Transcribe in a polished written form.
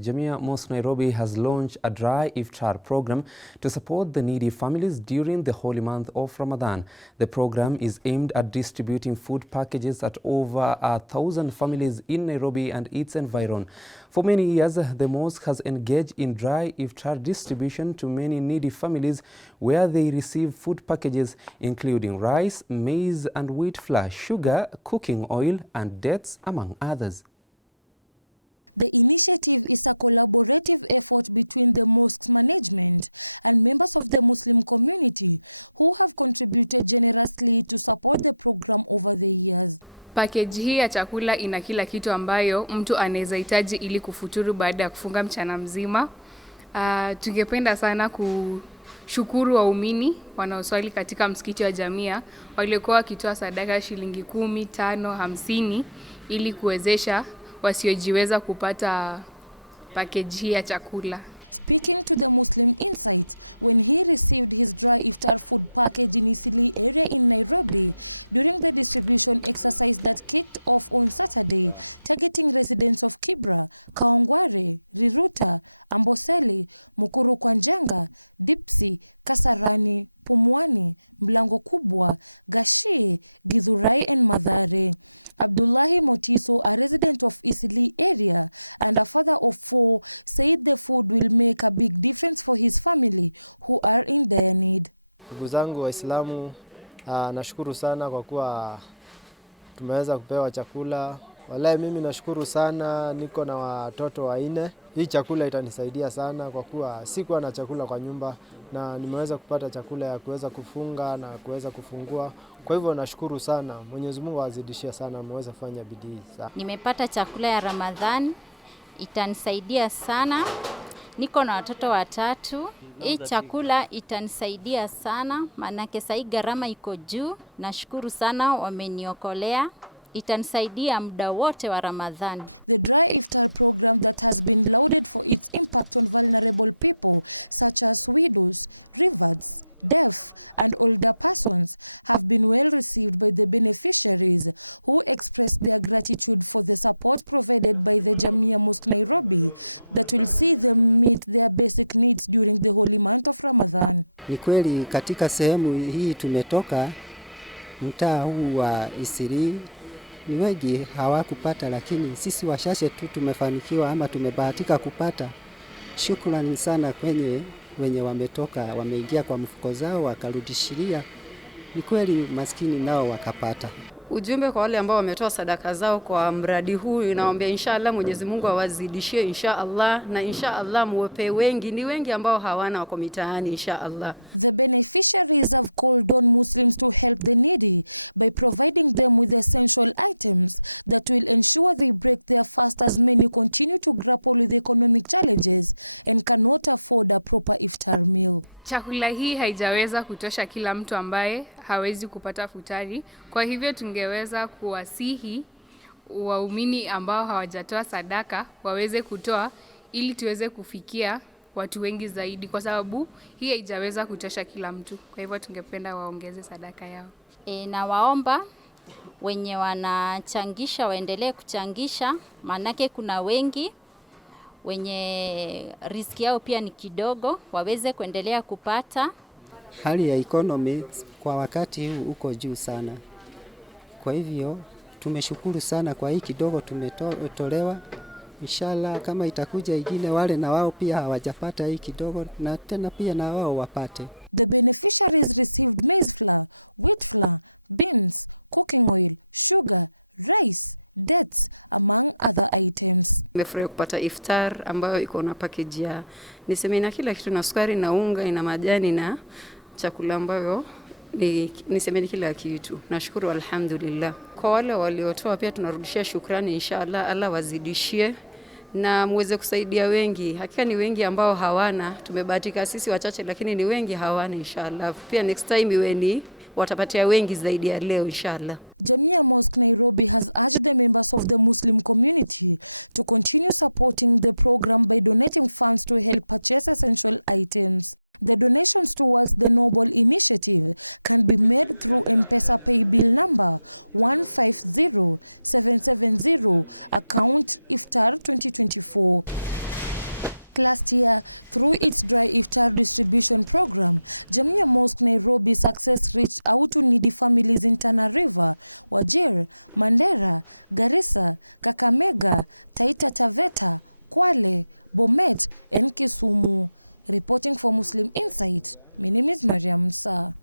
Jamia Mosque Nairobi has launched a dry Iftar program to support the needy families during the holy month of Ramadan. The program is aimed at distributing food packages at over 1,000 families in Nairobi and its environs. For many years, the mosque has engaged in dry Iftar distribution to many needy families where they receive food packages including rice, maize and wheat flour, sugar, cooking oil and dates, among others. The initiative is a collaborative effort between the mosque's management and members of the Muslim community who have contributed generously to support the program over the years. Package hii ya chakula ina kila kitu ambayo mtu anaweza hitaji ili kufuturu baada ya kufunga mchana mzima. Tungependa sana kushukuru waumini wanaoswali katika msikiti wa Jamia waliokuwa wakitoa sadaka shilingi 10, 5, 50 ili kuwezesha wasiojiweza kupata package hii ya chakula. Speaking to the Muslim Insight when he received his dry iftar food package in Isili area in Nairobi during the distribution exercise that kicked off on Saturday, targeting residents of Kibra, Kaongware, Riruta, Amboseli, Mukuru Kwanjenga, Dipsi, Kasarani, Pumwani, Mlango Kubwa, Gashie, Githurai and Mathare. Abdullahi Motiso, a resident of Isili area and a father of 4, said the food will make a big difference for his family who are in their need. Ndugu zangu Waislamu, nashukuru sana kwa kuwa tumeweza kupewa chakula. Wallahi mimi nashukuru sana, niko na watoto 4. Hii chakula itanisaidia sana kwa kuwa sikuwa na chakula kwa nyumba na nimeweza kupata chakula ya kuweza kufunga na kuweza kufungua. Kwa hivyo nashukuru sana. Mwenyezi Mungu azidishie sana, mweza fanya bidii sana. Nimepata chakula ya Ramadhan, itanisaidia sana. Niko na watoto 3. Hii chakula itanisaidia sana maana sasa gharama iko juu. Nashukuru sana wameniokolea. Itanisaidia muda wote wa Ramadhan. The dry iftar program that has been lauded for its impact on vulnerable people such as widows, reverts, deaf and older persons have been well received by the beneficiaries who expressed their gratitude for the support provided by the Jamia Mosque Nairobi that will see them meet their basic needs during the holy month of Ramadan. Ni kweli katika sehemu hii tumetoka mtaa huu wa Isili ni wengi hawakupata, lakini sisi wachache tu tumefanikiwa ama tumebahatika kupata. Shukrani sana wenye wametoka, wameingia kwa mfuko zao wakarudishiria. Ni kweli maskini nao wakapata. Ujumbe kwa wale ambao wametoa sadaka zao kwa mradi huu, inaombea inshallah Mwenyezi Mungu awazidishie inshallah, na inshallah muwape wengi, ni wengi ambao hawana wako mitaani inshallah. The beneficiaries have called on Muslims to help the needy by providing them with essential items that will ensure they break their fast as many continue to grapple with economic challenges and cannot afford a proper iftar meal. Chakula hii haijaweza kutosha kila mtu ambaye hawezi kupata futari. Kwa hivyo tungeweza kuwasihi waumini ambao hawajatoa sadaka waweze kutoa ili tuweze kufikia watu wengi zaidi, kwa sababu hii haijaweza kutosha kila mtu. Kwa hivyo tungependa waongeze sadaka yao. Na waomba wenye wanachangisha waendelee kuchangisha, manake kuna wengi wenye riski yao pia ni kidogo, waweze kuendelea kupata. Hali ya economy kwa wakati huu uko juu sana. Kwa hivyo tumeshukuru sana kwa hii kidogo tumetolewa. Inshallah kama itakuja ingine wale na wao pia hawajapata hii kidogo na tena pia na wao wapate. The beneficiaries received maize flour, wheat flour, beans, cooking oil, sugar, rice, dates among other items. Nimefurahi kupata iftar ambayo iko na package ya niseme na kila kitu, na sukari na unga na majani na chakula ambayo niseme kila kitu. Nashukuru alhamdulillah. Kwa wale waliotoa pia tunarudishia shukrani inshallah, Allah wazidishie na muweze kusaidia wengi. Hakika ni wengi ambao hawana, tumebahatika sisi wachache lakini ni wengi hawana inshallah. Pia next time iweni watapatia wengi zaidi ya leo inshallah. Jamia Mosque Nairobi has urged the members of the Muslim community to continue supporting the program by donating funds to help purchase essential items. The donations towards the noble initiative can be made through M-Pesa pay bill number 150770, account Iftar 2024. Last year, through its dry iftar distribution program, Jamia Mosque Nairobi success reached out to needy families in Tana River, Wajir, Mandera, Garissa, Kakamega, Taita Taveta, Kwale, Bomet, and Kisumu. Reporting for Muslim Insight, my name is Mariam Musa.